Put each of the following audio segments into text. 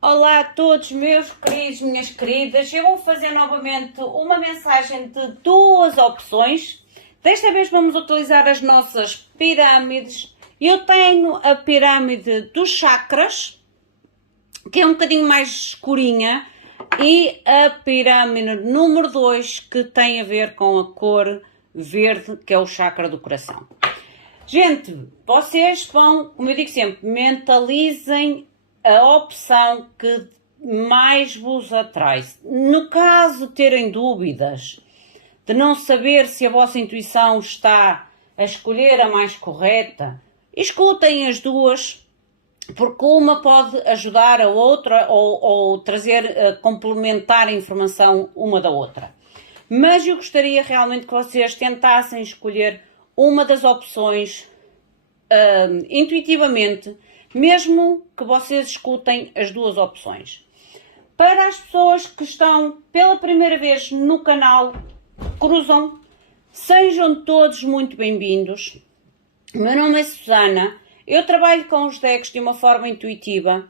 Olá a todos meus queridos, minhas queridas, eu vou fazer novamente uma mensagem de duas opções. Desta vez vamos utilizar as nossas pirâmides. Eu tenho a pirâmide dos chakras, que é um bocadinho mais escurinha, e a pirâmide número 2, que tem a ver com a cor verde, que é o chakra do coração. Gente, vocês vão, como eu digo sempre, mentalizem a opção que mais vos atrai. No caso de terem dúvidas, de não saber se a vossa intuição está a escolher a mais correta, escutem as duas, porque uma pode ajudar a outra ou trazer, complementar a informação uma da outra. Mas eu gostaria realmente que vocês tentassem escolher uma das opções intuitivamente, mesmo que vocês escutem as duas opções. Para as pessoas que estão pela primeira vez no canal, cruzam, sejam todos muito bem-vindos. O meu nome é Susana, eu trabalho com os decks de uma forma intuitiva.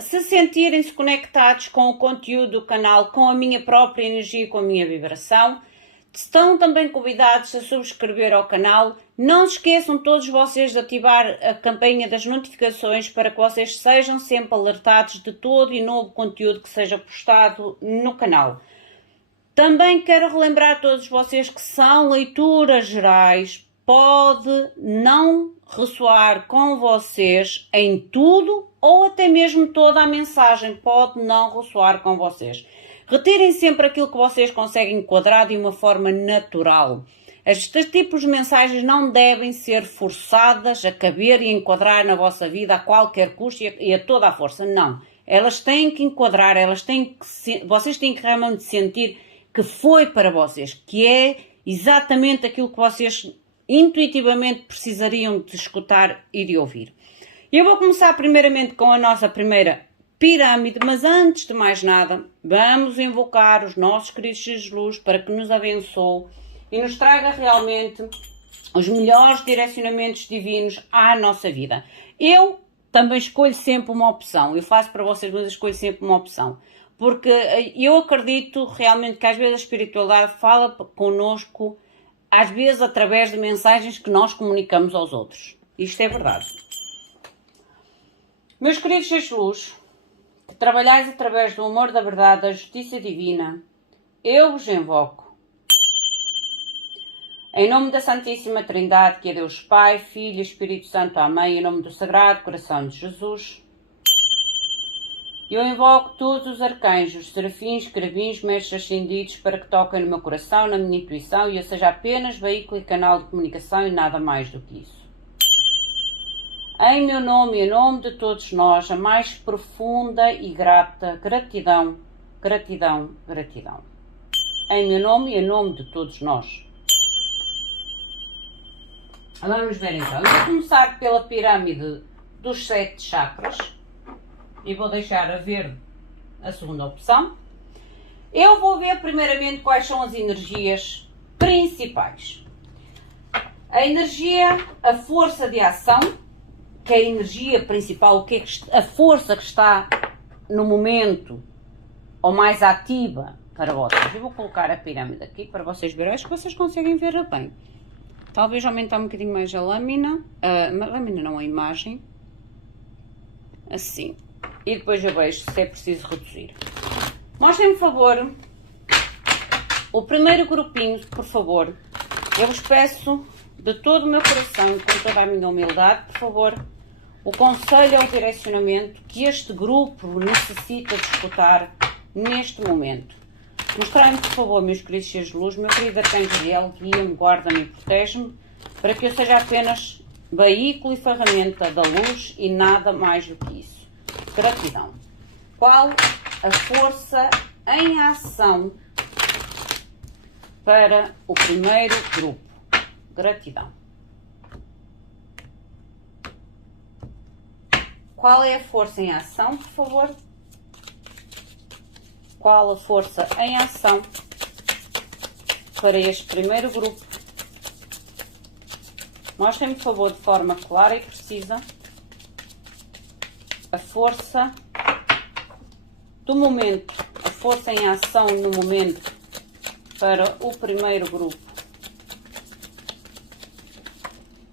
Se sentirem-se conectados com o conteúdo do canal, com a minha própria energia, com a minha vibração, estão também convidados a subscrever ao canal. Não se esqueçam todos vocês de ativar a campainha das notificações para que vocês sejam sempre alertados de todo e novo conteúdo que seja postado no canal. Também quero relembrar a todos vocês que são leituras gerais, pode não ressoar com vocês em tudo ou até mesmo toda a mensagem pode não ressoar com vocês. Retirem sempre aquilo que vocês conseguem enquadrar de uma forma natural. Estes tipos de mensagens não devem ser forçadas a caber e enquadrar na vossa vida a qualquer custo e a toda a força. Não. Elas têm que enquadrar, vocês têm que realmente sentir que foi para vocês, que é exatamente aquilo que vocês intuitivamente precisariam de escutar e de ouvir. Eu vou começar primeiramente com a nossa primeira pirâmide, mas antes de mais nada, vamos invocar os nossos queridos seres de luz para que nos abençoe e nos traga realmente os melhores direcionamentos divinos à nossa vida. Eu também escolho sempre uma opção, eu faço para vocês, mas escolho sempre uma opção, porque eu acredito realmente que às vezes a espiritualidade fala connosco, às vezes através de mensagens que nós comunicamos aos outros. Isto é verdade. Meus queridos seres de luz, que trabalhais através do amor da verdade, da justiça divina, eu vos invoco. Em nome da Santíssima Trindade, que é Deus Pai, Filho e Espírito Santo, Amém, em nome do Sagrado Coração de Jesus, eu invoco todos os arcanjos, serafins, querubins, mestres ascendidos, para que toquem no meu coração, na minha intuição, e eu seja apenas veículo e canal de comunicação e nada mais do que isso. Em meu nome e em nome de todos nós, a mais profunda e grata gratidão, gratidão, gratidão. Em meu nome e em nome de todos nós. Vamos ver então. Eu vou começar pela pirâmide dos 7 chakras e vou deixar a verde a segunda opção. Eu vou ver primeiramente quais são as energias principais. A energia, a força de ação, que é a energia principal, o que é a força que está no momento ou mais ativa para vocês. Eu vou colocar a pirâmide aqui para vocês verem. Acho que vocês conseguem ver bem. Talvez aumentar um bocadinho mais a lâmina. A lâmina não, a imagem. Assim. E depois eu vejo se é preciso reduzir. Mostrem-me, por favor, o primeiro grupinho, por favor. Eu vos peço de todo o meu coração e com toda a minha humildade, por favor, o conselho ao direcionamento que este grupo necessita de escutar neste momento. Mostrem-me, por favor, meus queridos seres de luz, meu querido Arcanjo Ariel, guia-me, guarda-me e protege-me, para que eu seja apenas veículo e ferramenta da luz e nada mais do que isso. Gratidão. Qual a força em ação para o primeiro grupo? Gratidão. Qual é a força em ação, por favor? Qual a força em ação para este primeiro grupo? Mostrem-me, por favor, de forma clara e precisa a força do momento, a força em ação no momento para o primeiro grupo.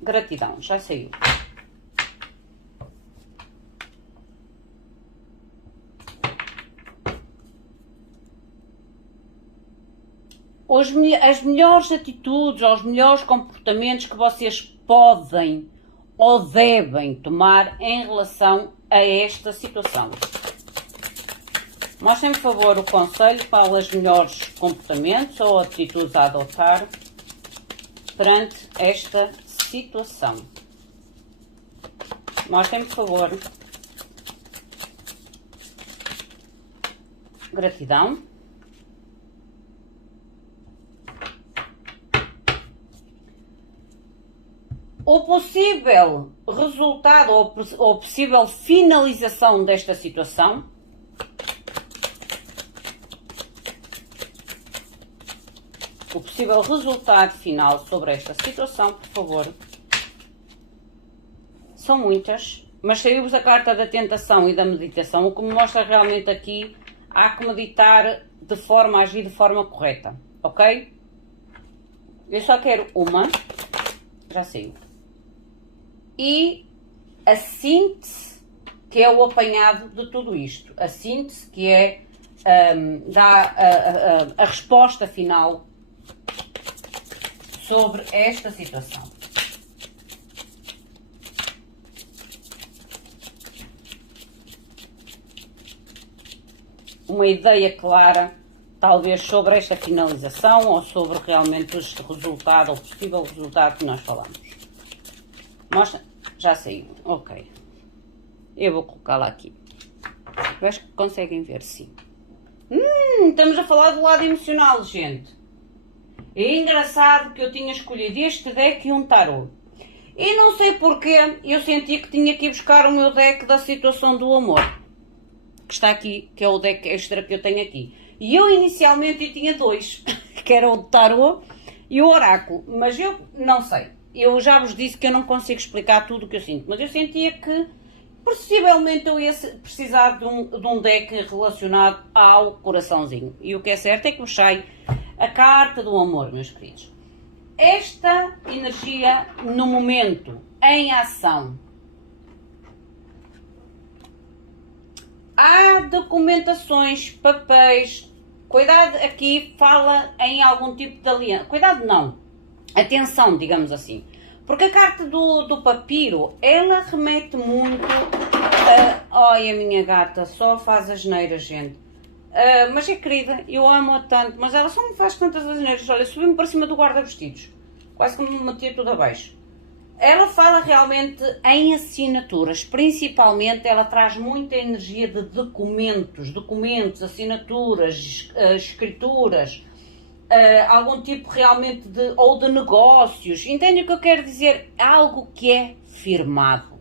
Gratidão, já saiu. As melhores atitudes, os melhores comportamentos que vocês podem ou devem tomar em relação a esta situação. Mostrem-me, por favor, o conselho para os melhores comportamentos ou atitudes a adotar perante esta situação. Mostrem-me, por favor. Gratidão. O possível resultado ou possível finalização desta situação o possível resultado final sobre esta situação, por favor. São muitas, mas saiu-vos a carta da tentação e da meditação, o que me mostra realmente aqui há que meditar de forma a agir de forma correta, ok? Eu só quero uma, já saiu. E a síntese, que é o apanhado de tudo isto. A síntese, que é a resposta final sobre esta situação. Uma ideia clara, talvez, sobre esta finalização ou sobre realmente este resultado, ou possível resultado que nós falamos. Mostra, já saiu, ok. Eu vou colocá-la aqui. Acho que conseguem ver, sim. Estamos a falar do lado emocional, gente. É engraçado que eu tinha escolhido este deck e um tarô. E não sei porquê, eu senti que tinha que ir buscar o meu deck da situação do amor. Que está aqui, que é o deck extra que eu tenho aqui. E eu inicialmente tinha dois, que era o tarô e o oráculo. Mas eu não sei. Eu já vos disse que eu não consigo explicar tudo o que eu sinto, mas eu sentia que possivelmente eu ia precisar de um deck relacionado ao coraçãozinho. E o que é certo é que vos sai a carta do amor, meus queridos. Esta energia no momento, em ação. Há documentações, papéis. Cuidado, aqui fala em algum tipo de aliança. Cuidado não. Atenção, digamos assim, porque a carta do papiro, ela remete muito a... Ai, a minha gata só faz asneiras, gente. Mas é querida, eu amo-a tanto, mas ela só me faz tantas asneiras. Olha, subiu-me para cima do guarda-vestidos, quase que me metia tudo abaixo. Ela fala realmente em assinaturas, principalmente ela traz muita energia de documentos, assinaturas, escrituras, algum tipo realmente de negócios. Entende o que eu quero dizer? Algo que é firmado.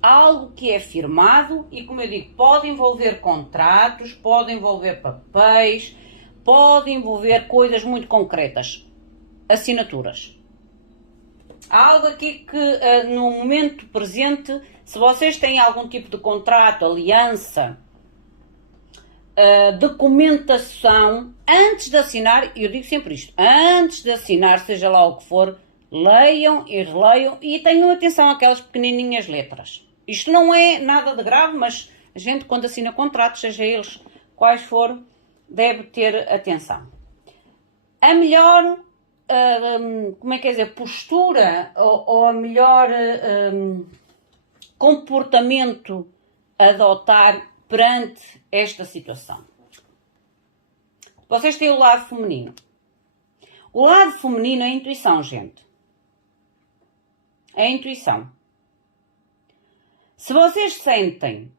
Algo que é firmado e, como eu digo, pode envolver contratos, pode envolver papéis, pode envolver coisas muito concretas. Assinaturas. Há algo aqui que no momento presente, se vocês têm algum tipo de contrato, aliança, documentação, antes de assinar, e eu digo sempre isto, antes de assinar, seja lá o que for, leiam e releiam e tenham atenção àquelas pequenininhas letras. Isto não é nada de grave, mas a gente quando assina contratos, seja eles quais for, deve ter atenção. A melhor, como é que é dizer, postura ou a melhor comportamento a adotar perante esta situação. Vocês têm o lado feminino. O lado feminino é a intuição, gente. É a intuição. Se vocês sentem,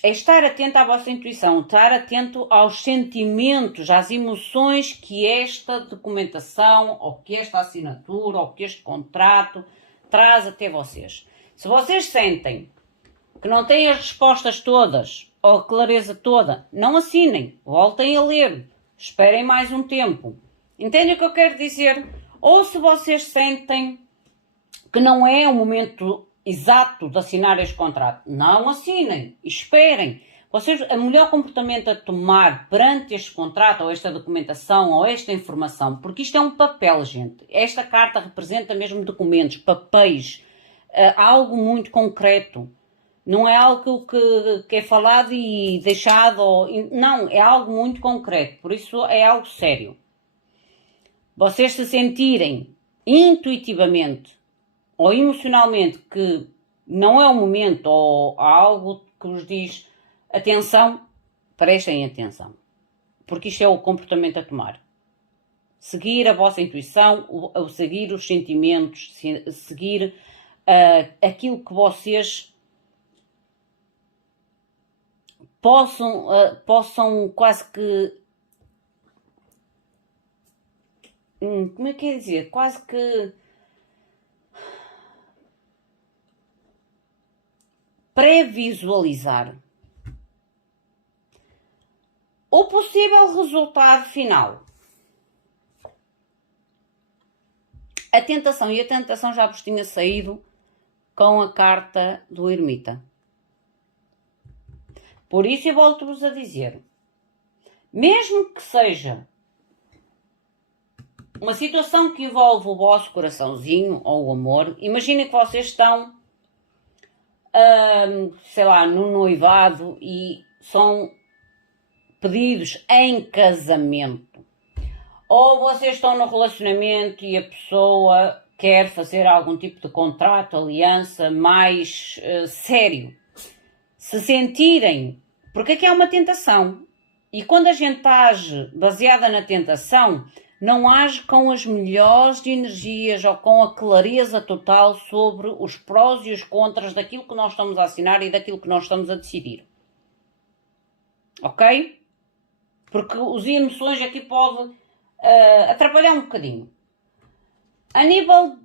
é estar atento à vossa intuição, estar atento aos sentimentos, às emoções que esta documentação, ou que esta assinatura, ou que este contrato traz até vocês. Se vocês sentem que não têm as respostas todas, ou a clareza toda, não assinem, voltem a ler, esperem mais um tempo. Entendem o que eu quero dizer? Ou se vocês sentem que não é o momento exato de assinar este contrato, não assinem, esperem. Vocês, o melhor comportamento a tomar perante este contrato, ou esta documentação, ou esta informação, porque isto é um papel, gente. Esta carta representa mesmo documentos, papéis, algo muito concreto. Não é algo que é falado e deixado, não, é algo muito concreto, por isso é algo sério. Vocês se sentirem intuitivamente ou emocionalmente que não é o momento ou há algo que vos diz atenção, prestem atenção, porque isto é o comportamento a tomar. Seguir a vossa intuição, seguir os sentimentos, seguir aquilo que vocês possam quase que... como é que é dizer? Quase que... pré-visualizar o possível resultado final. A tentação, e a tentação já vos tinha saído com a carta do ermita. Por isso eu volto-vos a dizer, mesmo que seja uma situação que envolve o vosso coraçãozinho ou o amor, imaginem que vocês estão, sei lá, no noivado e são pedidos em casamento. Ou vocês estão no relacionamento e a pessoa quer fazer algum tipo de contrato, aliança mais sério. Se sentirem, porque aqui é uma tentação, e quando a gente age baseada na tentação, não age com as melhores energias ou com a clareza total sobre os prós e os contras daquilo que nós estamos a assinar e daquilo que nós estamos a decidir. Ok? Porque os emoções aqui podem atrapalhar um bocadinho. A nível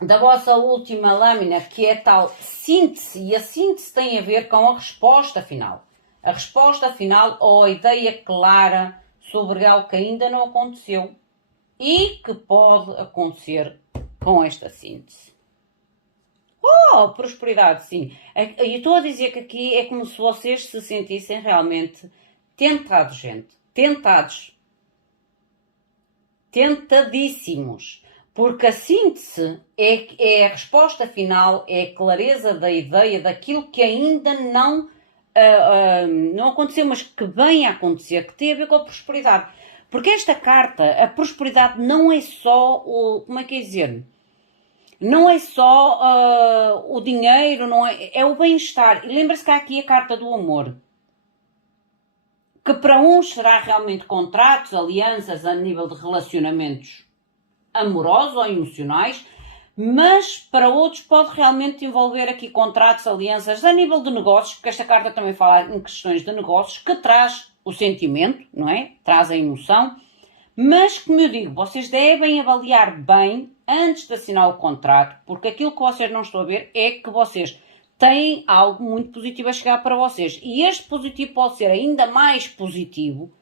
da vossa última lâmina, que é tal síntese, e a síntese tem a ver com a resposta final. A resposta final ou a ideia clara sobre algo que ainda não aconteceu e que pode acontecer com esta síntese. Oh, prosperidade, sim. Eu estou a dizer que aqui é como se vocês se sentissem realmente tentados, gente. Tentados. Tentadíssimos. Porque a síntese é a resposta final, é a clareza da ideia, daquilo que ainda não aconteceu, mas que vem a acontecer, que tem a ver com a prosperidade. Porque esta carta, a prosperidade não é só como é que é dizer? Não é só o dinheiro, não é o bem-estar. E lembra-se que há aqui a carta do amor. Que para uns será realmente contratos, alianças a nível de relacionamentos amorosos ou emocionais, mas para outros pode realmente envolver aqui contratos, alianças a nível de negócios, porque esta carta também fala em questões de negócios, que traz o sentimento, não é? Traz a emoção, mas, como eu digo, vocês devem avaliar bem antes de assinar o contrato, porque aquilo que vocês não estão a ver é que vocês têm algo muito positivo a chegar para vocês. E este positivo pode ser ainda mais positivo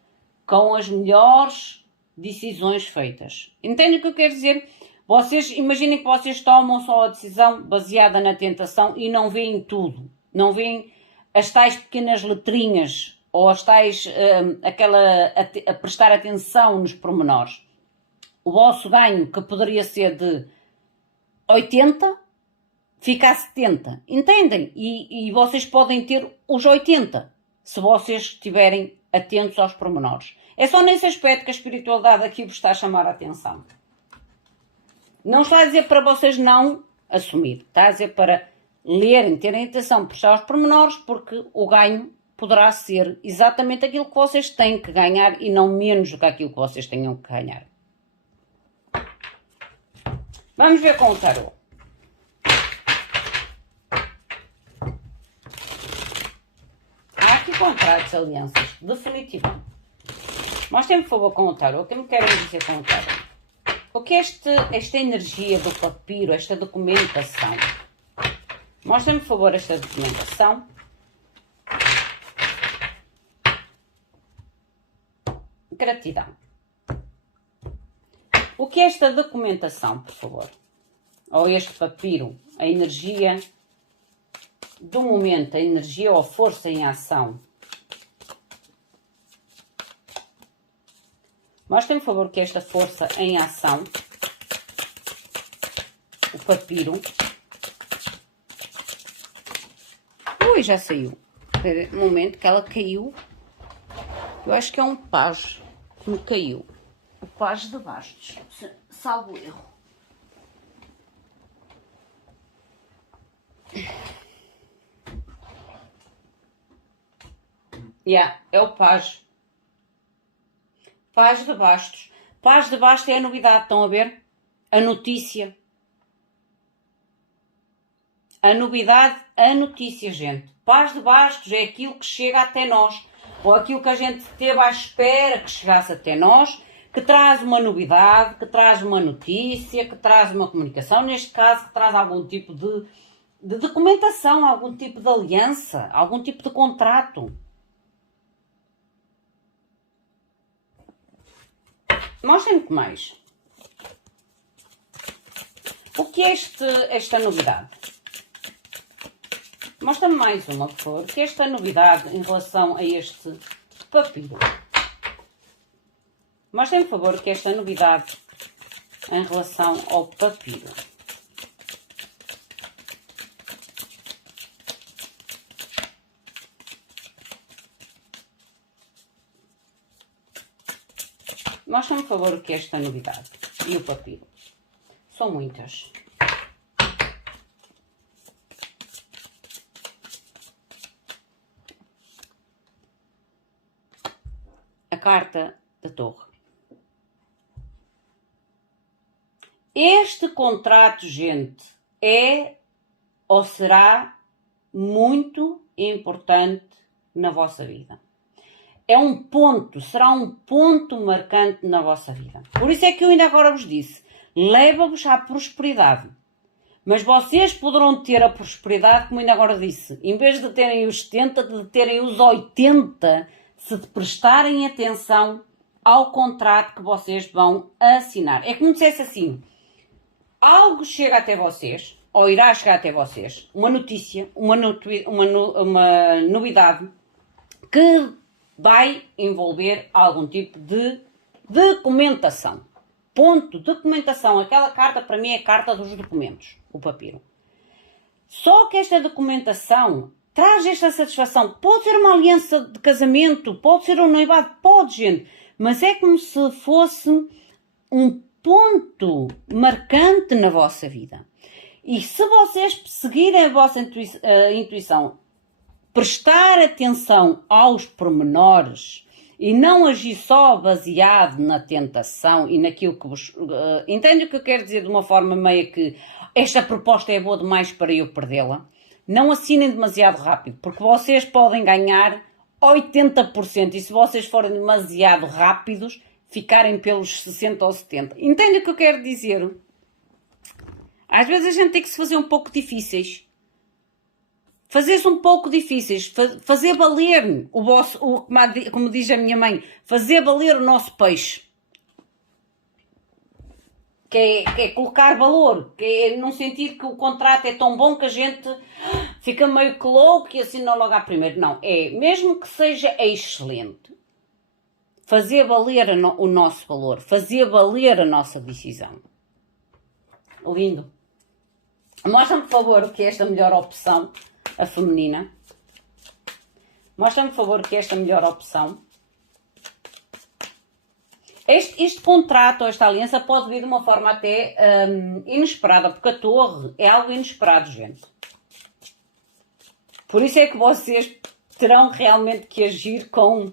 com as melhores decisões feitas. Entendem o que eu quero dizer? Vocês imaginem que vocês tomam só a decisão baseada na tentação e não veem tudo. Não veem as tais pequenas letrinhas ou as tais, a prestar atenção nos pormenores. O vosso ganho, que poderia ser de 80, fica a 70. Entendem? E vocês podem ter os 80, se vocês estiverem atentos aos pormenores. É só nesse aspecto que a espiritualidade aqui vos está a chamar a atenção. Não está a dizer para vocês não assumir. Está a dizer para lerem, terem atenção, prestar aos pormenores, porque o ganho poderá ser exatamente aquilo que vocês têm que ganhar e não menos do que aquilo que vocês tenham que ganhar. Vamos ver com o tarô. Há aqui contratos, alianças, definitivamente. Mostrem-me, por favor, com o tarô. O que me querem dizer com o tarô? O que é esta energia do papiro, esta documentação? Mostrem-me, por favor, esta documentação. Gratidão. O que é esta documentação, por favor? Ou este papiro? A energia do momento, a energia ou a força em ação. Mostrem, por favor, que esta força em ação, o papiro. Ui, já saiu. Um momento que ela caiu. Eu acho que é um pajem que me caiu. O pajem de bastos, salvo erro. É o pajem. Pajem de bastos. Pajem de bastos é a novidade, estão a ver? A notícia. A novidade, a notícia, gente. Pajem de bastos é aquilo que chega até nós. Ou aquilo que a gente esteve à espera que chegasse até nós, que traz uma novidade, que traz uma notícia, que traz uma comunicação, neste caso, que traz algum tipo de documentação, algum tipo de aliança, algum tipo de contrato. Mostrem-me que mais. O que é esta novidade? Mostra-me mais uma, por favor. Que é esta novidade em relação a este papiro? Mostrem-me, por favor, que é esta novidade em relação ao papiro. Mostra-me, por favor, o que é esta novidade e o papiro. São muitas. A carta da torre. Este contrato, gente, é ou será muito importante na vossa vida. É um ponto, será um ponto marcante na vossa vida. Por isso é que eu ainda agora vos disse, leva-vos à prosperidade. Mas vocês poderão ter a prosperidade, como ainda agora disse, em vez de terem os 70, de terem os 80, se prestarem atenção ao contrato que vocês vão assinar. É como dissesse assim, algo chega até vocês, ou irá chegar até vocês, uma notícia, uma novidade, que vai envolver algum tipo de documentação. Ponto, documentação. Aquela carta, para mim, é a carta dos documentos, o papiro. Só que esta documentação traz esta satisfação. Pode ser uma aliança de casamento, pode ser um noivado, pode, gente. Mas é como se fosse um ponto marcante na vossa vida. E se vocês seguirem a vossa intuição, prestar atenção aos pormenores e não agir só baseado na tentação e naquilo que vos... entende o que eu quero dizer de uma forma meio que esta proposta é boa demais para eu perdê-la? Não assinem demasiado rápido, porque vocês podem ganhar 80% e se vocês forem demasiado rápidos, ficarem pelos 60 ou 70. Entende o que eu quero dizer? Às vezes a gente tem que se fazer um pouco difíceis. Fazer-se um pouco difíceis, fazer valer o vosso, como diz a minha mãe, fazer valer o nosso peixe. Que é colocar valor, que é num sentido que o contrato é tão bom que a gente fica meio que louco e assina logo à primeira. Não, é mesmo que seja excelente, fazer valer o nosso valor, fazer valer a nossa decisão. Lindo. Mostra-me, por favor, o que é esta melhor opção, a feminina. Mostra-me, por favor, o que é esta melhor opção. Este contrato ou esta aliança pode vir de uma forma até inesperada, porque a torre é algo inesperado, gente. Por isso é que vocês terão realmente que agir com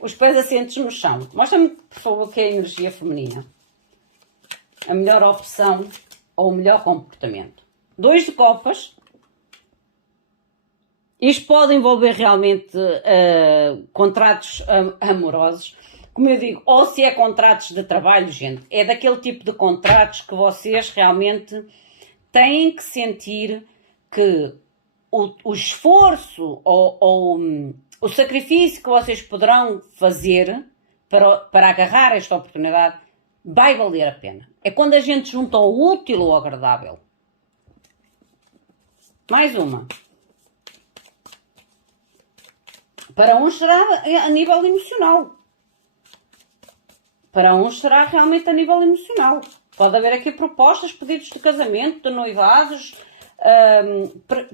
os pés assentos no chão. Mostra-me, por favor, o que é a energia feminina. A melhor opção ou o melhor comportamento. 2 de copas. Isto pode envolver realmente contratos amorosos. Como eu digo, ou se é contratos de trabalho, gente, é daquele tipo de contratos que vocês realmente têm que sentir que o esforço ou o sacrifício que vocês poderão fazer para agarrar esta oportunidade vai valer a pena. É quando a gente junta o útil ao agradável. Mais uma. Para uns será a nível emocional. Para uns será realmente a nível emocional. Pode haver aqui propostas, pedidos de casamento, de noivados,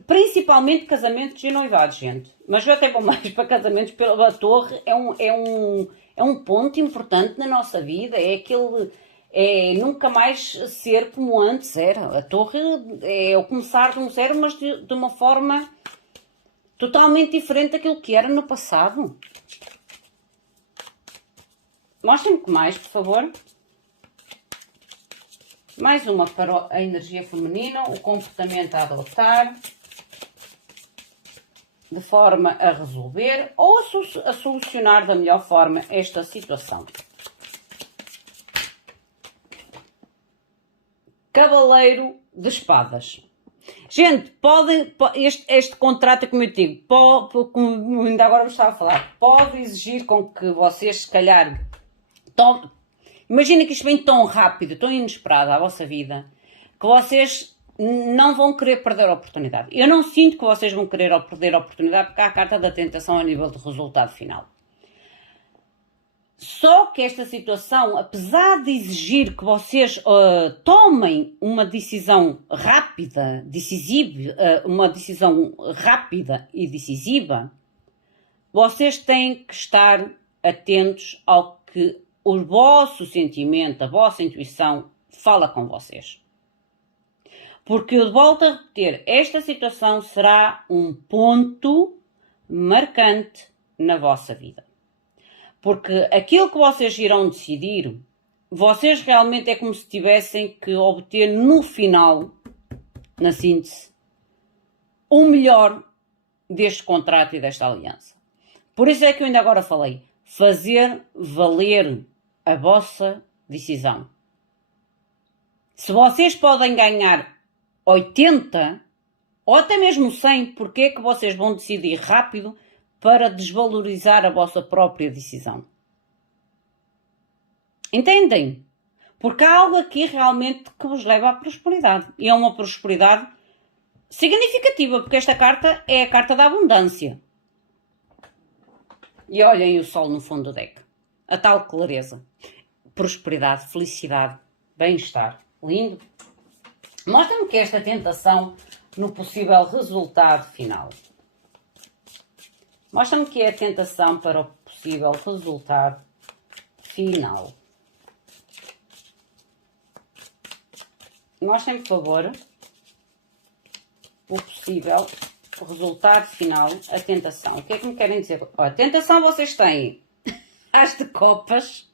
principalmente casamentos e noivados, gente. Mas eu até vou mais para casamentos pela torre. É um ponto importante na nossa vida. É aquele... É nunca mais ser como antes era. A torre é o começar de um zero, mas de uma forma totalmente diferente daquilo que era no passado. Mostrem-me mais, por favor. Mais uma para a energia feminina, o comportamento a adotar, de forma a resolver ou a solucionar da melhor forma esta situação. Cavaleiro de Espadas. Gente, este contrato, como eu digo, como ainda agora vos estava a falar, pode exigir com que vocês, se calhar, imaginem que isto vem tão rápido, tão inesperado à vossa vida, que vocês não vão querer perder a oportunidade. Eu não sinto que vocês vão querer perder a oportunidade, porque há a carta da tentação a nível de resultado final. Só que esta situação, apesar de exigir que vocês tomem uma decisão rápida, uma decisão rápida e decisiva, vocês têm que estar atentos ao que o vosso sentimento, a vossa intuição fala com vocês. Porque eu volto a repetir, esta situação será um ponto marcante na vossa vida. Porque aquilo que vocês irão decidir, vocês realmente é como se tivessem que obter no final, na síntese, o melhor deste contrato e desta aliança. Por isso é que eu ainda agora falei, fazer valer a vossa decisão. Se vocês podem ganhar 80 ou até mesmo 100, porque é que vocês vão decidir rápido para desvalorizar a vossa própria decisão? Entendem? Porque há algo aqui realmente que vos leva à prosperidade. E é uma prosperidade significativa, porque esta carta é a carta da abundância. E olhem o sol no fundo do deck. A tal clareza. Prosperidade, felicidade, bem-estar. Lindo. Mostra-me que esta tentação no possível resultado final. Mostra-me que é a tentação para o possível resultado final. Mostrem, por favor, o possível resultado final, a tentação. O que é que me querem dizer? A tentação vocês têm as de copas.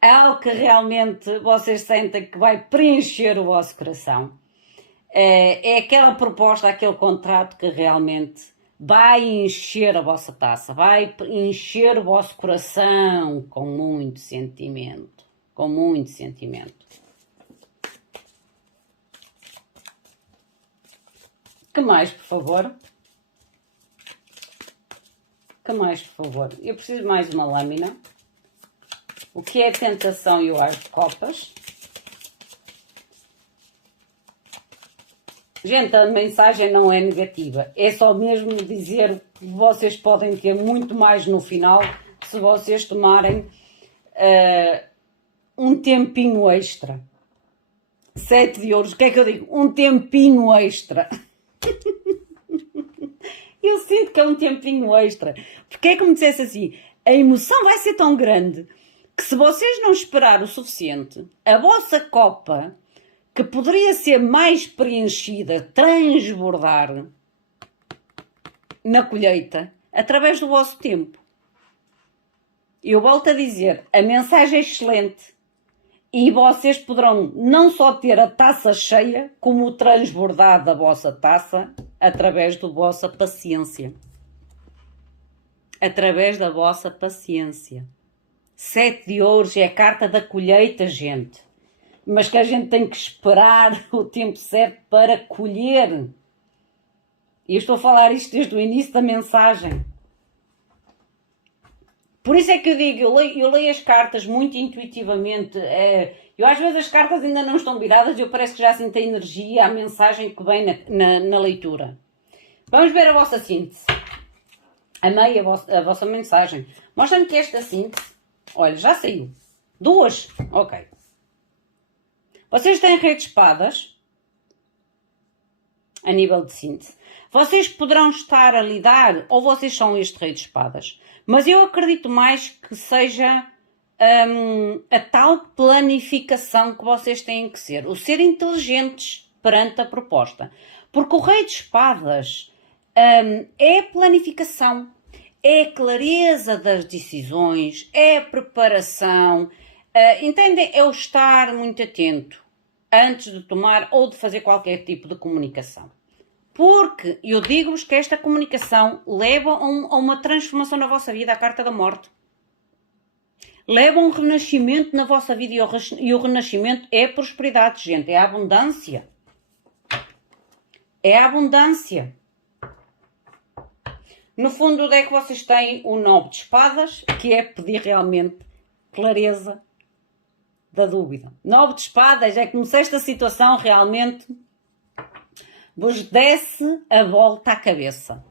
É algo que realmente vocês sentem que vai preencher o vosso coração. É aquela proposta, aquele contrato que realmente vai encher a vossa taça, vai encher o vosso coração com muito sentimento. Com muito sentimento. Que mais, por favor? Que mais, por favor? Eu preciso de mais uma lâmina. O que é a tentação e o ar de copas? Gente, a mensagem não é negativa. É só mesmo dizer que vocês podem ter muito mais no final se vocês tomarem um tempinho extra. 7 de ouros. O que é que eu digo? Um tempinho extra. Eu sinto que é um tempinho extra. Porque é como dissesse assim, a emoção vai ser tão grande que se vocês não esperar o suficiente, a vossa copa, que poderia ser mais preenchida, transbordar na colheita, através do vosso tempo. Eu volto a dizer, a mensagem é excelente e vocês poderão não só ter a taça cheia, como o transbordar da vossa taça através da vossa paciência. Através da vossa paciência. 7 de ouros é a carta da colheita, gente. Mas que a gente tem que esperar o tempo certo para colher. E eu estou a falar isto desde o início da mensagem. Por isso é que eu digo, eu leio as cartas muito intuitivamente. Eu às vezes as cartas ainda não estão viradas e eu parece que já sinto a energia, a mensagem que vem na leitura. Vamos ver a vossa síntese. Amei a vossa mensagem. Mostra-me que esta síntese, olha, já saiu. 2, ok. Vocês têm rei de espadas, a nível de síntese. Vocês poderão estar a lidar, ou vocês são este rei de espadas, mas eu acredito mais que seja a tal planificação que vocês têm que ser. O ser inteligentes perante a proposta. Porque o rei de espadas é a planificação, é a clareza das decisões, é a preparação, entendem? É o estar muito atento antes de tomar ou de fazer qualquer tipo de comunicação. Porque eu digo-vos que esta comunicação leva a uma transformação na vossa vida, a carta da morte. Leva a um renascimento na vossa vida e o renascimento é prosperidade, gente, é a abundância. É a abundância. No fundo, onde é que vocês têm o 9 de espadas, que é pedir realmente clareza da dúvida. 9 de espadas é como se esta situação realmente vos desse a volta à cabeça.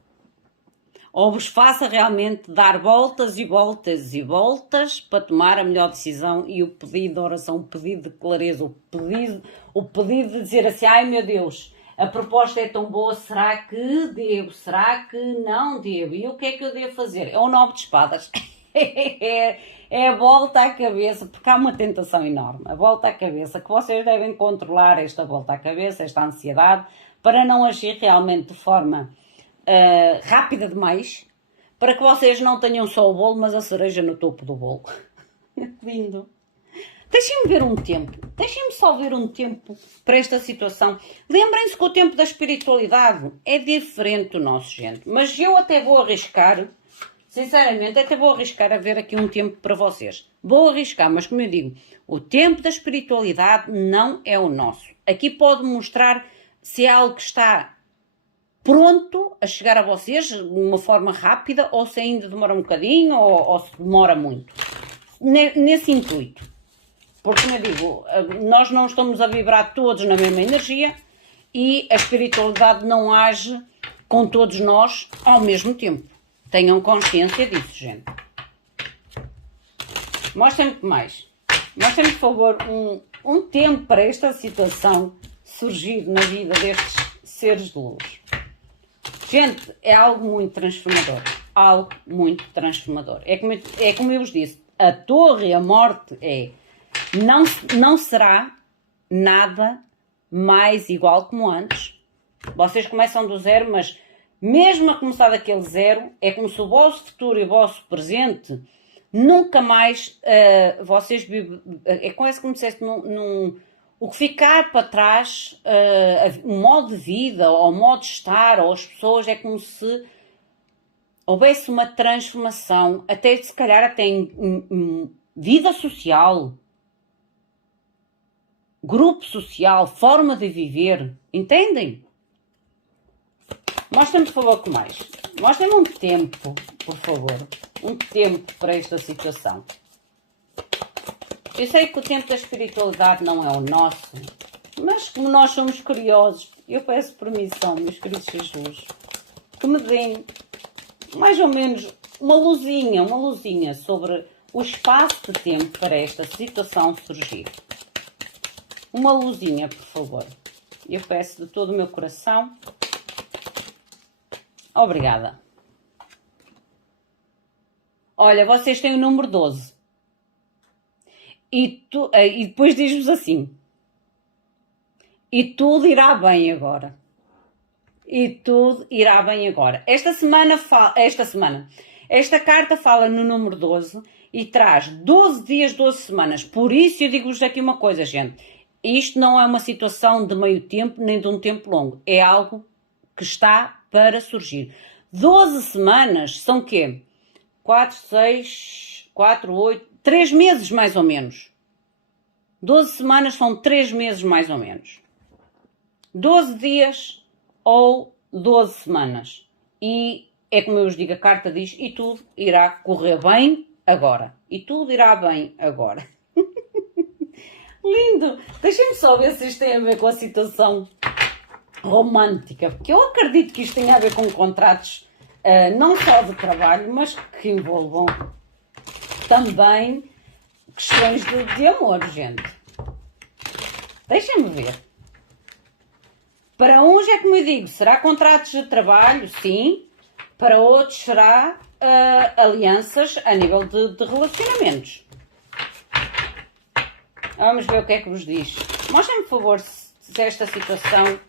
Ou vos faça realmente dar voltas e voltas e voltas para tomar a melhor decisão e o pedido de oração, o pedido de clareza, o pedido de dizer assim, ai meu Deus, a proposta é tão boa, será que devo? Será que não devo? E o que é que eu devo fazer? É o 9 de espadas. É a volta à cabeça, porque há uma tentação enorme. A volta à cabeça, que vocês devem controlar esta volta à cabeça, esta ansiedade, para não agir realmente de forma rápida demais, para que vocês não tenham só o bolo, mas a cereja no topo do bolo. Lindo. Deixem-me ver um tempo. Deixem-me só ver um tempo para esta situação. Lembrem-se que o tempo da espiritualidade é diferente do nosso, gente. Mas eu até vou arriscar, sinceramente, até vou arriscar a ver aqui um tempo para vocês. Vou arriscar, mas como eu digo, o tempo da espiritualidade não é o nosso. Aqui pode mostrar se é algo que está pronto a chegar a vocês de uma forma rápida ou se ainda demora um bocadinho ou se demora muito. Nesse intuito. Porque, como eu digo, nós não estamos a vibrar todos na mesma energia e a espiritualidade não age com todos nós ao mesmo tempo. Tenham consciência disso, gente. Mostrem-me mais. Mostrem-me, por favor, um tempo para esta situação surgir na vida destes seres de luz. Gente, é algo muito transformador. Algo muito transformador. É como eu vos disse, a torre e a morte não será nada mais igual como antes. Vocês começam do zero, mas mesmo a começar daquele zero, é como se o vosso futuro e o vosso presente nunca mais vocês é quase como se dissesse o que ficar para trás, o modo de vida, ou o modo de estar, ou as pessoas, é como se houvesse uma transformação, até se calhar até em vida social, grupo social, forma de viver, entendem? Mostrem-me, por favor, que mais. Mostrem-me um tempo, por favor. Um tempo para esta situação. Eu sei que o tempo da espiritualidade não é o nosso, mas como nós somos curiosos, eu peço permissão, meus queridos Jesus, que me deem mais ou menos uma luzinha sobre o espaço de tempo para esta situação surgir. Uma luzinha, por favor. Eu peço de todo o meu coração. Obrigada. Olha, vocês têm o número 12. E depois diz-vos assim. E tudo irá bem agora. E tudo irá bem agora. Esta carta fala no número 12 e traz 12 dias, 12 semanas. Por isso eu digo-vos aqui uma coisa, gente. Isto não é uma situação de meio tempo nem de um tempo longo. É algo que está para surgir. 12 semanas são o quê? 4, 6, 4, 8... 3 meses mais ou menos. 12 semanas são 3 meses mais ou menos. 12 dias ou 12 semanas. E é como eu vos digo, a carta diz, e tudo irá correr bem agora. E tudo irá bem agora. Lindo! Deixem-me só ver se isto tem a ver com a situação romântica. Porque eu acredito que isto tem a ver com contratos não só de trabalho, mas que envolvam também questões de amor, gente. Deixem-me ver. Para uns é como eu digo, será contratos de trabalho, sim. Para outros será alianças a nível de relacionamentos. Vamos ver o que é que vos diz. Mostrem-me, por favor, se esta situação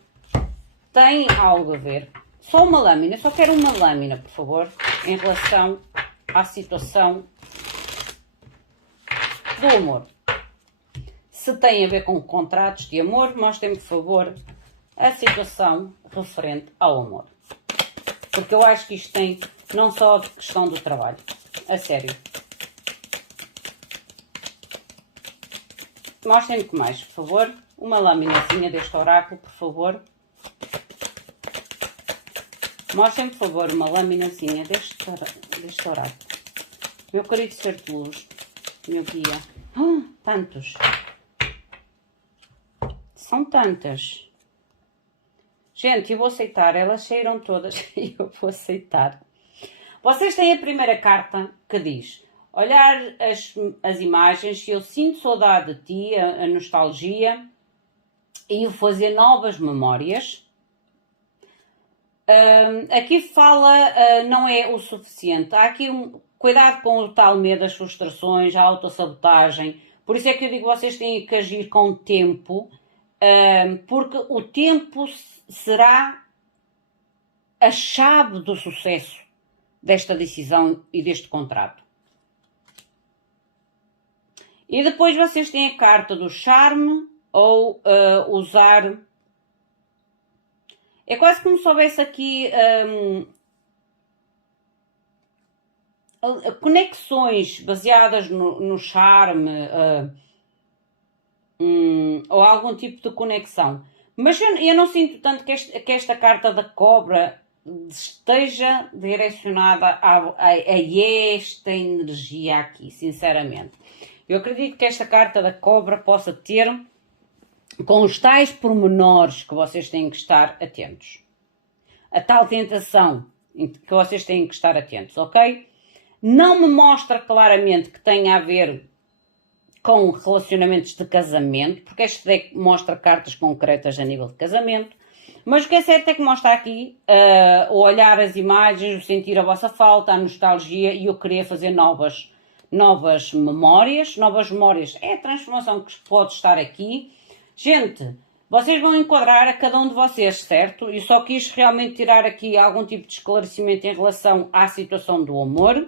tem algo a ver. Só uma lâmina, só quero uma lâmina, por favor, em relação à situação do amor. Se tem a ver com contratos de amor, mostrem-me, por favor, a situação referente ao amor. Porque eu acho que isto tem não só a questão do trabalho. A sério. Mostrem-me que mais, por favor. Uma laminazinha deste oráculo, por favor. Mostrem-me, por favor, uma laminazinha deste oráculo. Meu querido ser de luz, meu guia. Tantos. São tantas. Gente, eu vou aceitar. Elas saíram todas e eu vou aceitar. Vocês têm a primeira carta que diz: olhar as imagens, eu sinto saudade de ti, a nostalgia, e o fazer novas memórias. Aqui fala, não é o suficiente. Há aqui cuidado com o tal medo, as frustrações, a autossabotagem. Por isso é que eu digo que vocês têm que agir com o tempo, porque o tempo será a chave do sucesso desta decisão e deste contrato. E depois vocês têm a carta do charme ou usar... É quase como se houvesse aqui conexões baseadas no charme ou algum tipo de conexão. Mas eu não sinto tanto que esta carta da cobra esteja direcionada a esta energia aqui, sinceramente. Eu acredito que esta carta da cobra possa ter com os tais pormenores que vocês têm que estar atentos. A tal tentação que vocês têm que estar atentos, ok? Não me mostra claramente que tenha a ver com relacionamentos de casamento, porque este deck mostra cartas concretas a nível de casamento, mas o que é certo é que mostra aqui o olhar as imagens, o sentir a vossa falta, a nostalgia e o querer fazer novas memórias. Novas memórias é a transformação que pode estar aqui. Gente, vocês vão enquadrar a cada um de vocês, certo? Eu só quis realmente tirar aqui algum tipo de esclarecimento em relação à situação do amor.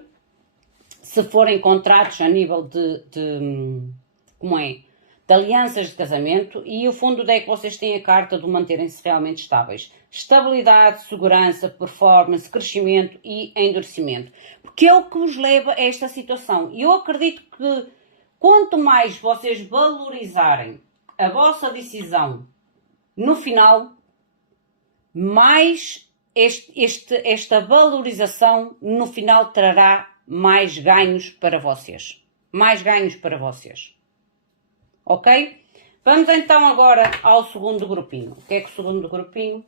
Se forem contratos a nível de alianças de casamento, e o fundo do deck vocês têm a carta do manterem-se realmente estáveis. Estabilidade, segurança, performance, crescimento e endurecimento. Porque é o que vos leva a esta situação. E eu acredito que quanto mais vocês valorizarem a vossa decisão no final, mais esta valorização no final trará mais ganhos para vocês. Mais ganhos para vocês. Ok? Vamos então agora ao segundo grupinho. O que é que o segundo grupinho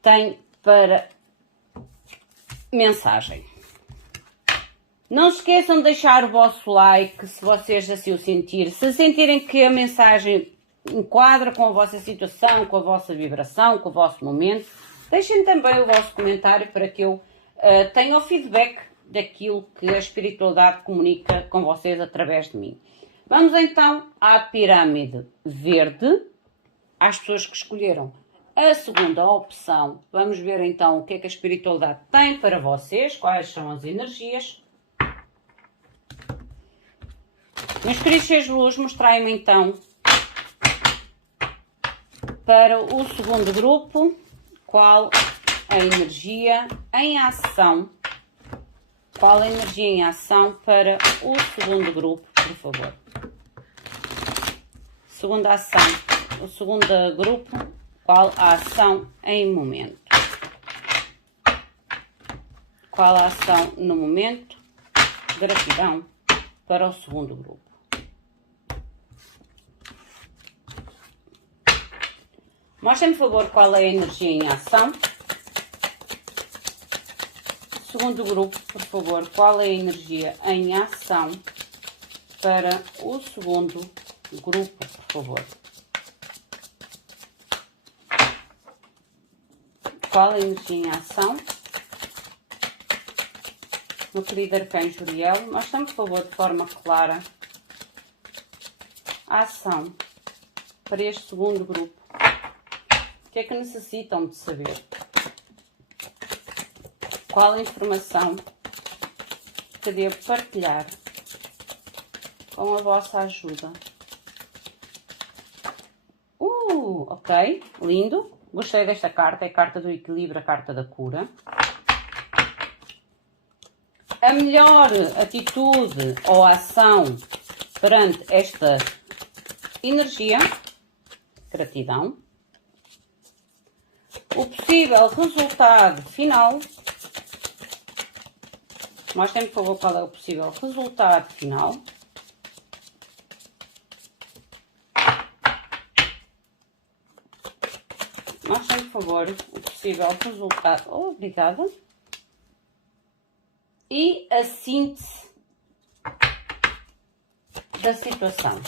tem para mensagem? Não se esqueçam de deixar o vosso like se vocês assim o sentirem. Se sentirem que a mensagem enquadra com a vossa situação, com a vossa vibração, com o vosso momento, deixem também o vosso comentário para que eu tenha o feedback daquilo que a espiritualidade comunica com vocês através de mim. Vamos então à pirâmide verde, às pessoas que escolheram a segunda opção. Vamos ver então o que é que a espiritualidade tem para vocês, quais são as energias. Meus queridos seres de luz, mostrai-me então para o segundo grupo qual a energia em ação. Qual a energia em ação para o segundo grupo, por favor? Segunda ação. O segundo grupo, qual a ação em momento? Qual a ação no momento? Gratidão para o segundo grupo. Mostrem-me, por favor, qual é a energia em ação segundo grupo, por favor, qual é a energia em ação para o segundo grupo, por favor? Qual é a energia em ação? Meu querido Arcanjo Juriel, mostra-me, por favor, de forma clara, a ação para este segundo grupo. O que é que necessitam de saber? Qual a informação que devo partilhar com a vossa ajuda? Ok, lindo. Gostei desta carta, é a carta do equilíbrio, a carta da cura. A melhor atitude ou ação perante esta energia, gratidão. O possível resultado final. Mostrem-me, por favor, qual é o possível resultado final. Mostrem-me, por favor, o possível resultado. Obrigada. E a síntese da situação.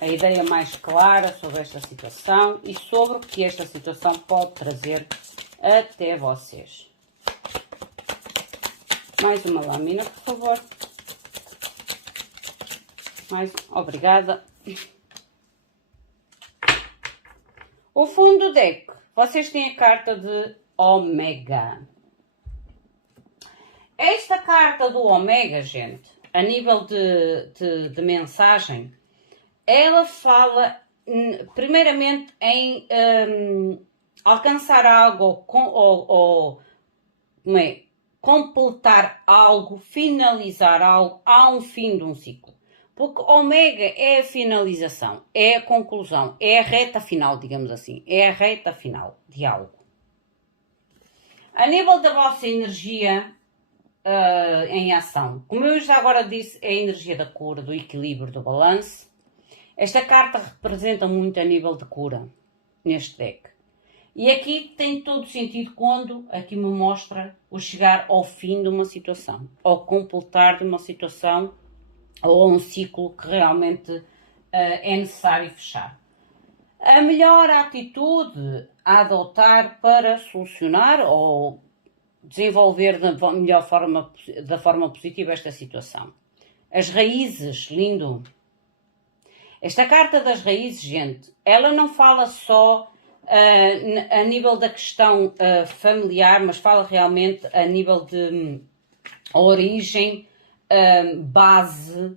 A ideia mais clara sobre esta situação e sobre o que esta situação pode trazer até vocês. Mais uma lâmina, por favor. Obrigada. O fundo do deck, vocês têm a carta de Ômega. Esta carta do Ômega, gente, a nível de mensagem, ela fala primeiramente em alcançar algo ou completar algo, finalizar algo, há um fim de um ciclo. Porque Ômega é a finalização, é a conclusão, é a reta final, digamos assim. É a reta final de algo. A nível da vossa energia em ação, como eu já agora disse, é a energia da cura, do equilíbrio, do balanço. Esta carta representa muito a nível de cura neste deck. E aqui tem todo o sentido quando aqui me mostra o chegar ao fim de uma situação, ao completar de uma situação ou um ciclo que realmente é necessário fechar. A melhor atitude a adotar para solucionar ou desenvolver da melhor forma, da forma positiva esta situação. As raízes, lindo. Esta carta das raízes, gente, ela não fala só a nível da questão familiar, mas fala realmente a nível de origem, base,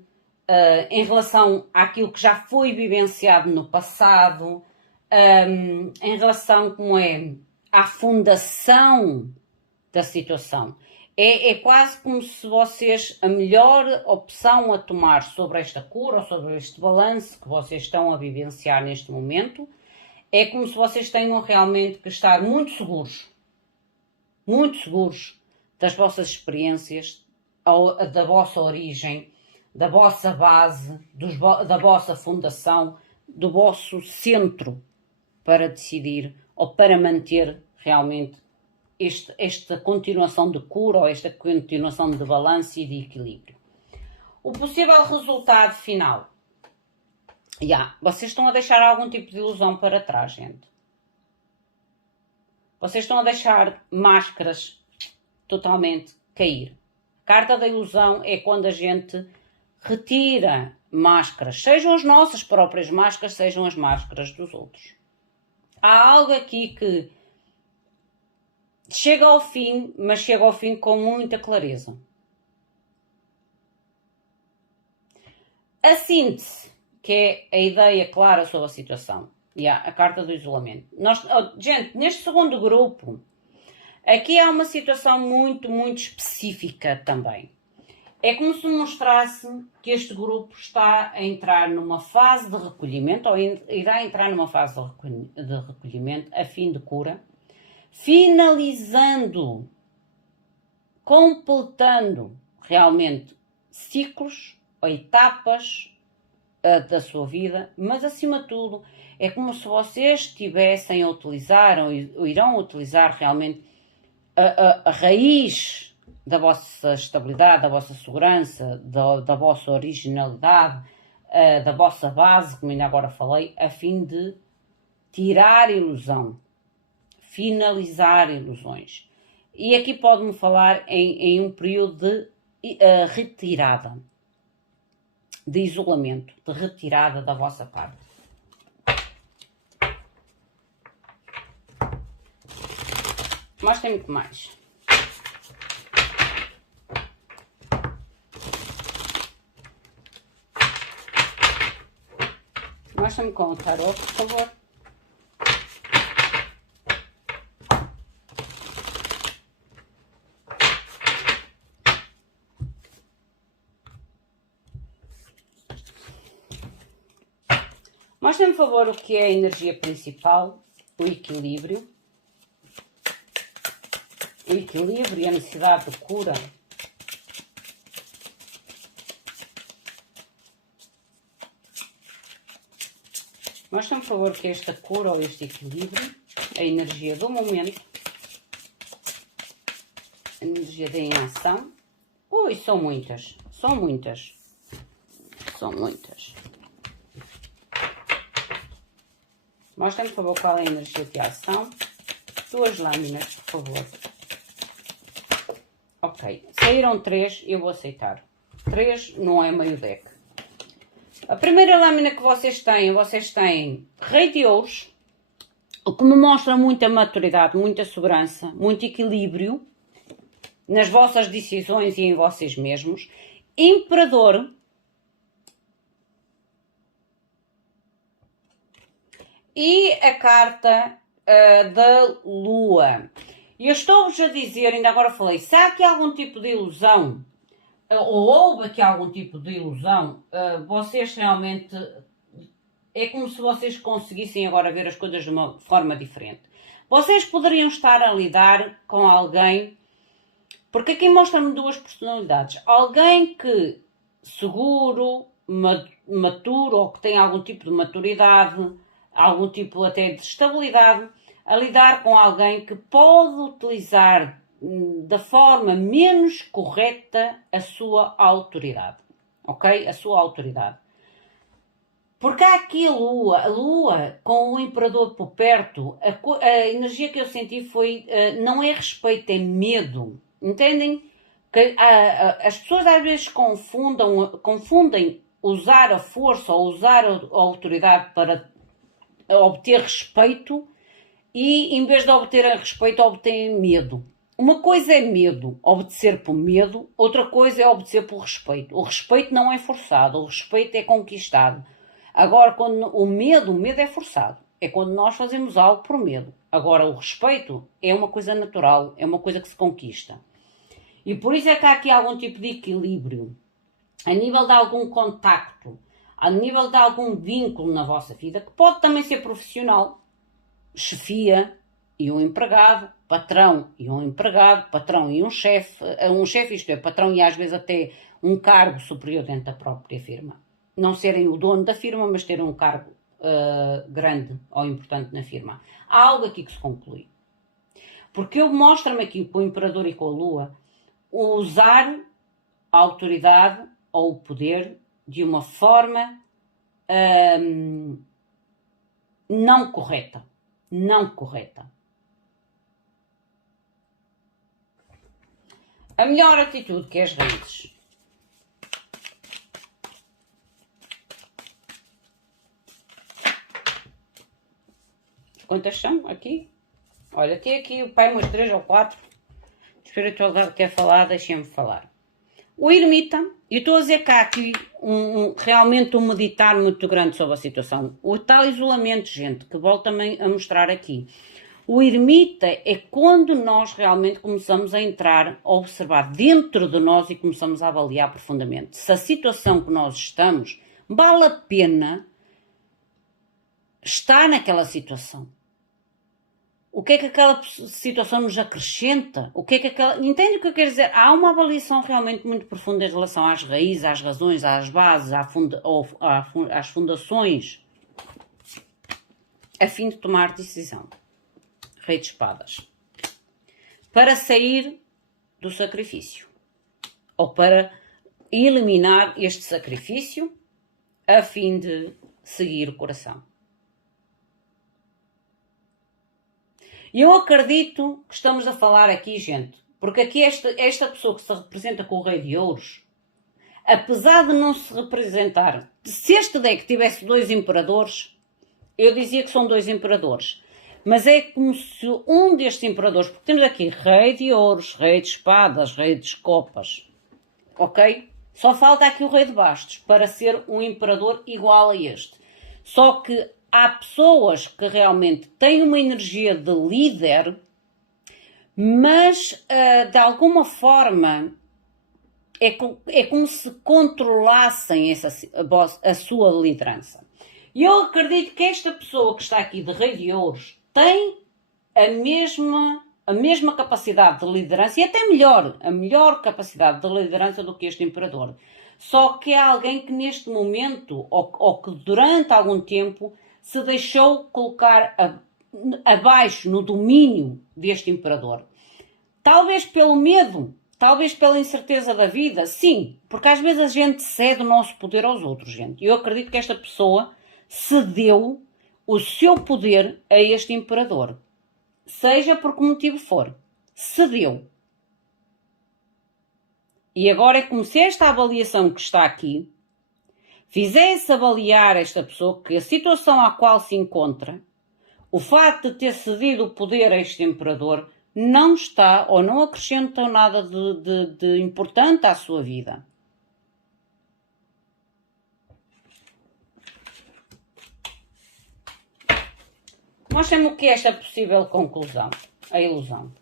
em relação àquilo que já foi vivenciado no passado, em relação como é à fundação da situação. É quase como se vocês, a melhor opção a tomar sobre esta cura, ou sobre este balanço que vocês estão a vivenciar neste momento, é como se vocês tenham realmente que estar muito seguros das vossas experiências, da vossa origem, da vossa base, da vossa fundação, do vosso centro para decidir ou para manter realmente esta continuação de cura ou esta continuação de balanço e de equilíbrio. O possível resultado final. Vocês estão a deixar algum tipo de ilusão para trás, gente. Vocês estão a deixar máscaras totalmente cair. A carta da ilusão é quando a gente retira máscaras, sejam as nossas próprias máscaras, sejam as máscaras dos outros. Há algo aqui que chega ao fim, mas chega ao fim com muita clareza. A síntese, que é a ideia clara sobre a situação. A carta do isolamento. Gente, neste segundo grupo, aqui há uma situação muito, muito específica também. É como se mostrasse que este grupo está a entrar numa fase de recolhimento, ou irá entrar numa fase de recolhimento a fim de cura, finalizando, completando realmente ciclos ou etapas da sua vida, mas acima de tudo é como se vocês estivessem a utilizar ou irão utilizar realmente a raiz da vossa estabilidade, da vossa segurança, da vossa originalidade, da vossa base, como ainda agora falei, a fim de tirar ilusão, finalizar ilusões. E aqui pode-me falar em um período de retirada, de isolamento, de retirada da vossa parte. Mas tem muito mais. Mostra-me com o tarot, por favor. Mostra-me, por favor, o que é a energia principal, o equilíbrio. O equilíbrio e a necessidade de cura. Mostra-me, por favor, que é esta cura ou este equilíbrio, a energia do momento, a energia da inação. Ui, são muitas, são muitas, são muitas. Mostra-me, por favor, qual é a energia de ação. 2 lâminas, por favor. Ok, saíram 3, eu vou aceitar. 3 não é meio deck. A primeira lâmina que vocês têm Rei de Ouros, o que me mostra muita maturidade, muita segurança, muito equilíbrio nas vossas decisões e em vocês mesmos. Imperador. E a carta da Lua. E eu estou-vos a dizer, ainda agora falei, se há aqui algum tipo de ilusão, ou houve aqui algum tipo de ilusão, vocês realmente, é como se vocês conseguissem agora ver as coisas de uma forma diferente. Vocês poderiam estar a lidar com alguém, porque aqui mostra-me 2 personalidades. Alguém que seguro, maturo, ou que tem algum tipo de maturidade, algum tipo até de estabilidade, a lidar com alguém que pode utilizar da forma menos correta a sua autoridade, ok? A sua autoridade. Porque há aqui a Lua com o Imperador por perto, a energia que eu senti foi, não é respeito, é medo, entendem? Que as pessoas às vezes confundem usar a força ou usar a autoridade para obter respeito e em vez de obter respeito, obtêm medo. Uma coisa é medo, obedecer por medo, outra coisa é obedecer por respeito. O respeito não é forçado, o respeito é conquistado. Agora, quando o medo é forçado. É quando nós fazemos algo por medo. Agora, o respeito é uma coisa natural, é uma coisa que se conquista. E por isso é que há aqui algum tipo de equilíbrio. A nível de algum contacto, a nível de algum vínculo na vossa vida, que pode também ser profissional. Chefia e um empregado, patrão e um empregado, patrão e um chefe, isto é, patrão e às vezes até um cargo superior dentro da própria firma. Não serem o dono da firma, mas terem um cargo grande ou importante na firma. Há algo aqui que se conclui. Porque eu mostro-me aqui com o Imperador e com a Lua usar a autoridade ou o poder de uma forma não correta. Não correta. A melhor atitude que as raízes. Quantas são aqui? Olha, tem aqui o pai umas 3 ou 4. A espiritualidade quer falar, deixem-me falar. O ermita, e estou a dizer cá aqui realmente um meditar muito grande sobre a situação. O tal isolamento, gente, que volto também a mostrar aqui. O ermita é quando nós realmente começamos a entrar, a observar dentro de nós e começamos a avaliar profundamente. Se a situação que nós estamos vale a pena estar naquela situação. O que é que aquela situação nos acrescenta? O que é que aquela... Entende o que eu quero dizer? Há uma avaliação realmente muito profunda em relação às raízes, às razões, às bases, às fundações, a fim de tomar decisão. Rei de espadas. para sair do sacrifício, ou para eliminar este sacrifício a fim de seguir o coração. Eu acredito que estamos a falar aqui, gente, porque aqui esta pessoa que se representa com o Rei de Ouros, apesar de não se representar, se este deck tivesse 2 imperadores, eu dizia que são 2 imperadores, mas é como se um destes imperadores, porque temos aqui Rei de Ouros, Rei de Espadas, Rei de Copas, ok? Só falta aqui o Rei de Bastos para ser um imperador igual a este. Só que há pessoas que realmente têm uma energia de líder, mas de alguma forma é como se controlassem a sua liderança. E eu acredito que esta pessoa que está aqui de Rei de Ouros tem a mesma capacidade de liderança e até a melhor capacidade de liderança do que este imperador. Só que é alguém que neste momento, ou que durante algum tempo, se deixou colocar abaixo no domínio deste imperador. Talvez pelo medo, talvez pela incerteza da vida, sim, porque às vezes a gente cede o nosso poder aos outros, gente. Eu acredito que esta pessoa cedeu o seu poder a este imperador. Seja por que motivo for. Cedeu. E agora é como se esta avaliação que está aqui fizesse avaliar esta pessoa que a situação à qual se encontra, o facto de ter cedido o poder a este imperador, não está ou não acrescenta nada de importante à sua vida. Mostra-me o que é esta possível conclusão, a ilusão.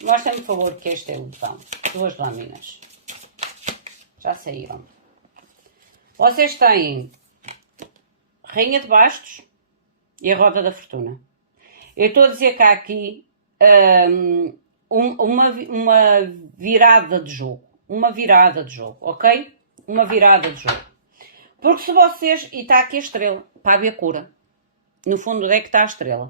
Mostra-me, por favor, que esta é a ilusão. 2 lâminas. Já saíram. Vocês têm Rainha de Bastos e a Roda da Fortuna. Eu estou a dizer que há aqui uma virada de jogo. Uma virada de jogo, ok? Uma virada de jogo. Porque se vocês... E está aqui a estrela, para haver cura. No fundo é que está a estrela.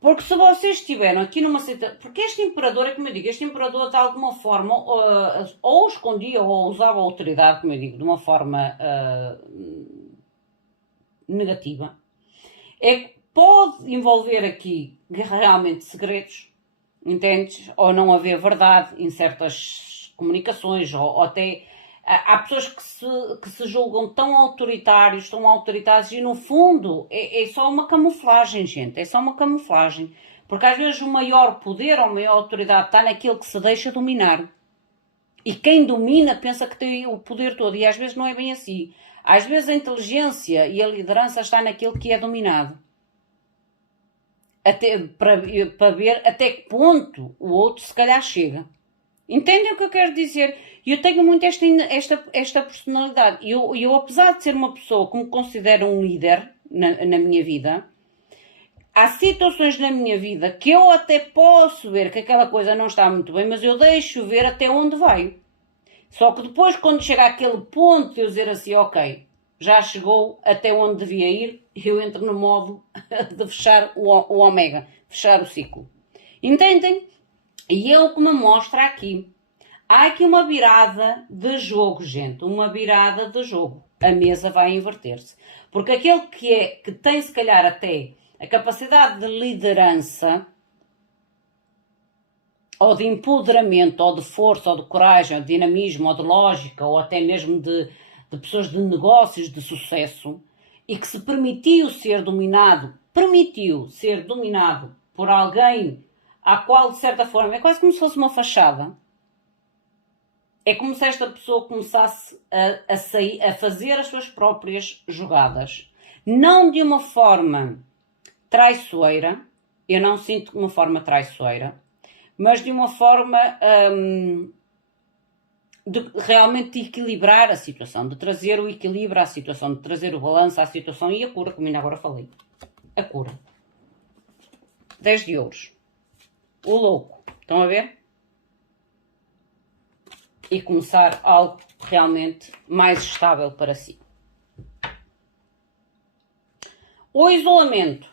Porque se vocês estiveram aqui numa situação... Porque este imperador, é como eu digo, este imperador de alguma forma ou escondia ou usava a autoridade, como eu digo, de uma forma negativa. É que pode envolver aqui realmente segredos, entendes? Ou não haver verdade em certas comunicações, ou até... Há pessoas que se julgam tão autoritários e no fundo é só uma camuflagem, gente. É só uma camuflagem. Porque às vezes o maior poder ou a maior autoridade está naquele que se deixa dominar. E quem domina pensa que tem o poder todo. E às vezes não é bem assim. Às vezes a inteligência e a liderança está naquele que é dominado. Para ver até que ponto o outro se calhar chega. Entendem o que eu quero dizer? Eu tenho muito esta personalidade. Eu, apesar de ser uma pessoa que me considero um líder na minha vida, há situações na minha vida que eu até posso ver que aquela coisa não está muito bem, mas eu deixo ver até onde vai. Só que depois, quando chega àquele ponto de eu dizer assim, ok, já chegou até onde devia ir, eu entro no modo de fechar o ômega, fechar o ciclo. Entendem? E é o que me mostra aqui. Há aqui uma virada de jogo, gente. Uma virada de jogo. A mesa vai inverter-se. Porque aquele que tem, se calhar, até a capacidade de liderança, ou de empoderamento, ou de força, ou de coragem, ou de dinamismo, ou de lógica, ou até mesmo de pessoas de negócios de sucesso, e que se permitiu ser dominado por alguém à qual, de certa forma, é quase como se fosse uma fachada. É como se esta pessoa começasse a fazer as suas próprias jogadas. Não de uma forma traiçoeira, eu não sinto uma forma traiçoeira, mas de uma forma de realmente equilibrar a situação, de trazer o equilíbrio à situação, de trazer o balanço à situação e a cura, como ainda agora falei. A cura. 10 de ouros. O louco. Estão a ver? E começar algo realmente mais estável para si. O isolamento.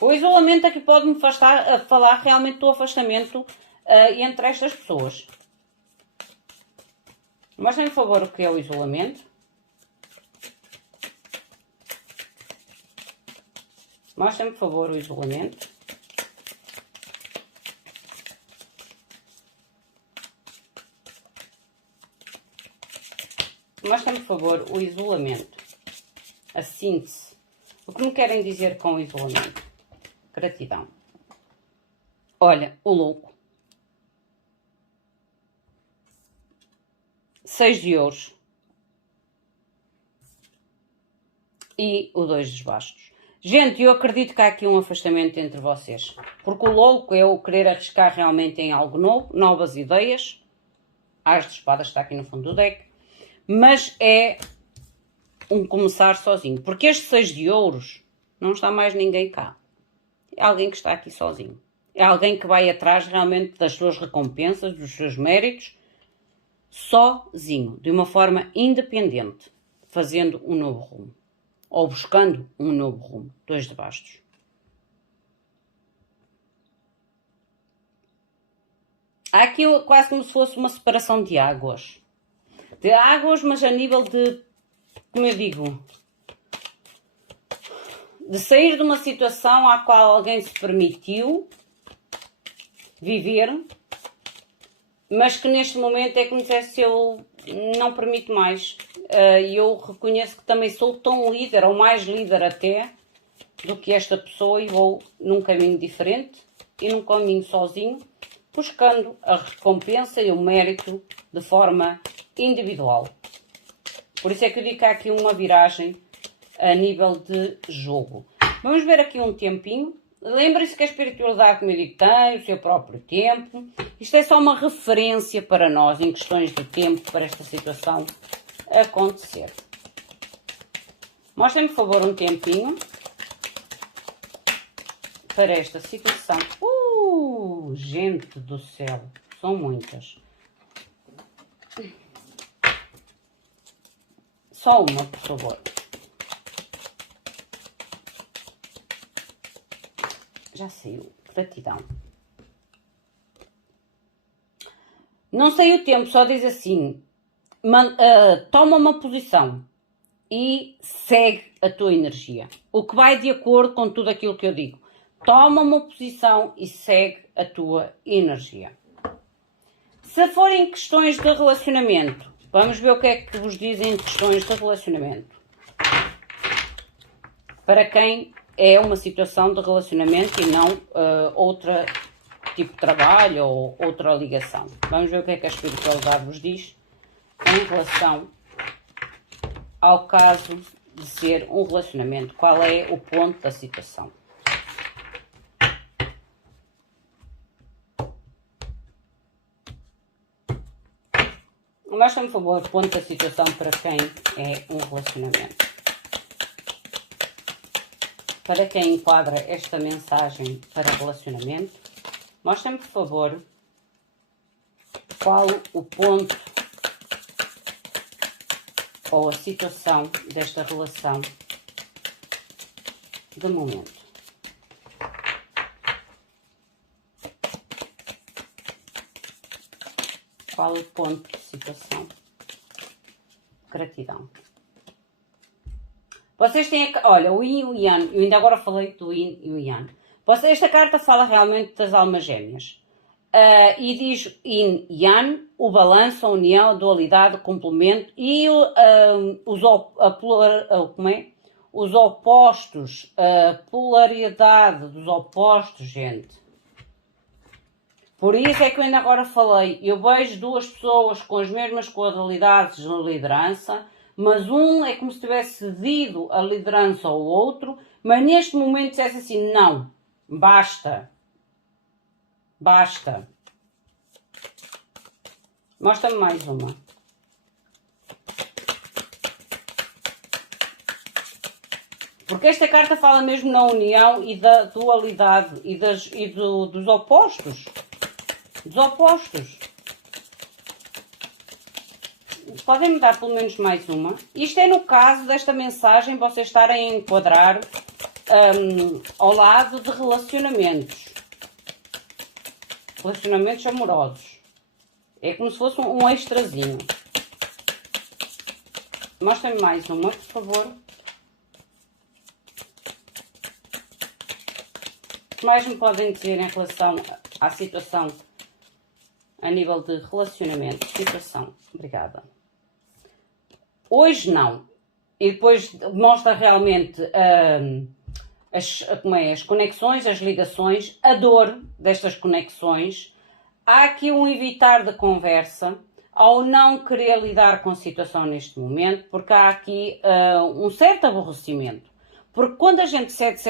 O isolamento aqui pode-me falar realmente do afastamento entre estas pessoas. Mostrem-me, por favor, o que é o isolamento. Mostrem-me, por favor, o isolamento. Mostrem-me, por favor, o isolamento. A síntese. O que me querem dizer com o isolamento? Gratidão. Olha, o louco. 6 de ouros. E o 2 de bastos. Gente, eu acredito que há aqui um afastamento entre vocês. Porque o louco é o querer arriscar realmente em algo novo, novas ideias. As de espadas está aqui no fundo do deck. Mas é um começar sozinho. Porque este 6 de ouros não está mais ninguém cá. É alguém que está aqui sozinho. É alguém que vai atrás realmente das suas recompensas, dos seus méritos, sozinho, de uma forma independente, fazendo um novo rumo. Ou buscando um novo rumo. 2 de bastos. Há aqui quase como se fosse uma separação de águas. De águas, mas a nível de, como eu digo, de sair de uma situação à qual alguém se permitiu viver, mas que neste momento é como se eu não permito mais. E eu reconheço que também sou tão líder, ou mais líder até, do que esta pessoa, e vou num caminho diferente e num caminho sozinho, buscando a recompensa e o mérito de forma individual. Por isso é que eu digo que há aqui uma viragem a nível de jogo. Vamos ver aqui um tempinho. Lembrem-se que a espiritualidade, como eu digo, tem o seu próprio tempo. Isto é só uma referência para nós, em questões de tempo, para esta situação acontecer. Mostrem-me, por favor, um tempinho para esta situação. Gente do céu, são muitas. Só uma, por favor. Já saiu. Gratidão. Não sei o tempo, só diz assim. Toma uma posição e segue a tua energia. O que vai de acordo com tudo aquilo que eu digo. Toma uma posição e segue a tua energia. Se forem questões de relacionamento, vamos ver o que é que vos dizem questões de relacionamento. Para quem é uma situação de relacionamento e não outro tipo de trabalho ou outra ligação. Vamos ver o que é que a espiritualidade vos diz em relação ao caso de ser um relacionamento. Qual é o ponto da situação? Mostra-me, por favor, o ponto da situação para quem é um relacionamento. Para quem enquadra esta mensagem para relacionamento, mostra-me, por favor, qual o ponto ou a situação desta relação de momento. Qual o ponto de situação? Gratidão. Vocês têm, olha, o Yin e o Yang, eu ainda agora falei do Yin e o Yang. Esta carta fala realmente das almas gêmeas. E diz Yin e Yang, o balanço, a união, a dualidade, o complemento e os opostos, a polaridade dos opostos, gente. Por isso é que eu ainda agora falei, eu vejo duas pessoas com as mesmas qualidades de liderança, mas um é como se tivesse cedido a liderança ao outro, mas neste momento dissesse assim, não, basta. Basta. Mostra-me mais uma. Porque esta carta fala mesmo na união e da dualidade e dos opostos. Dos opostos. Podem me dar pelo menos mais uma? Isto é no caso desta mensagem vocês estarem a enquadrar ao lado de relacionamentos. Relacionamentos amorosos. É como se fosse um extrazinho. Mostra-me mais uma, por favor. O que mais me podem dizer em relação à situação a nível de relacionamento? Situação. Obrigada. Hoje não. E depois mostra realmente as conexões, as ligações, a dor destas conexões. Há aqui um evitar de conversa ao não querer lidar com a situação neste momento, porque há aqui um certo aborrecimento. Porque quando a gente cede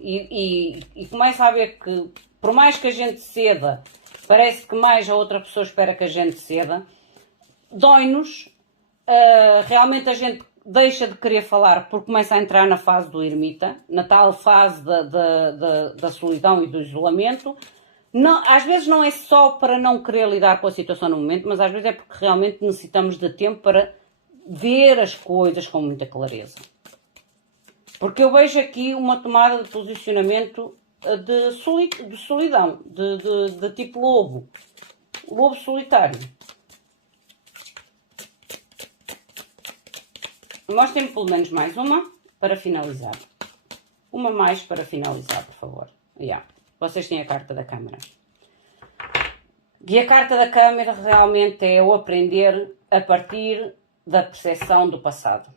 e começa a ver que, por mais que a gente ceda, parece que mais a outra pessoa espera que a gente ceda, dói-nos, realmente a gente deixa de querer falar porque começa a entrar na fase do ermita, na tal fase da solidão e do isolamento. Não, às vezes não é só para não querer lidar com a situação no momento, mas às vezes é porque realmente necessitamos de tempo para ver as coisas com muita clareza. Porque eu vejo aqui uma tomada de posicionamento de solidão, de tipo lobo solitário. Mostrem-me pelo menos mais uma para finalizar. Uma mais para finalizar, por favor. Vocês têm a carta da Câmara. E a carta da Câmara realmente é o aprender a partir da percepção do passado.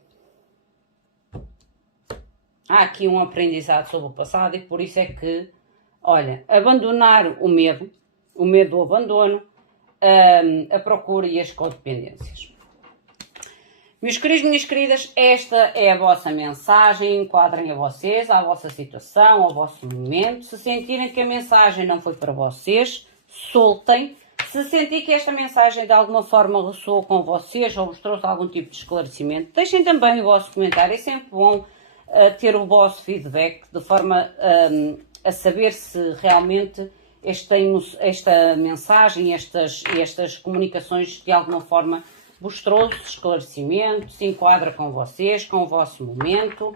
Há aqui um aprendizado sobre o passado e por isso é que, olha, abandonar o medo do abandono, a procura e as codependências. Meus queridos, minhas queridas, esta é a vossa mensagem, enquadrem a vocês, à vossa situação, ao vosso momento. Se sentirem que a mensagem não foi para vocês, soltem. Se sentir que esta mensagem de alguma forma ressoou com vocês ou vos trouxe algum tipo de esclarecimento, deixem também o vosso comentário. É sempre bom ter o vosso feedback, de forma a saber se realmente esta mensagem, estas comunicações de alguma forma vos trouxe esclarecimento, se enquadra com vocês, com o vosso momento.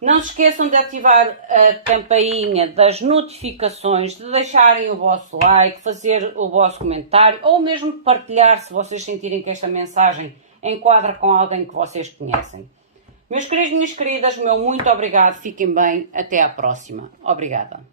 Não se esqueçam de ativar a campainha das notificações, de deixarem o vosso like, fazer o vosso comentário ou mesmo partilhar se vocês sentirem que esta mensagem enquadra com alguém que vocês conhecem. Meus queridos e minhas queridas, meu muito obrigado, fiquem bem, até à próxima. Obrigada.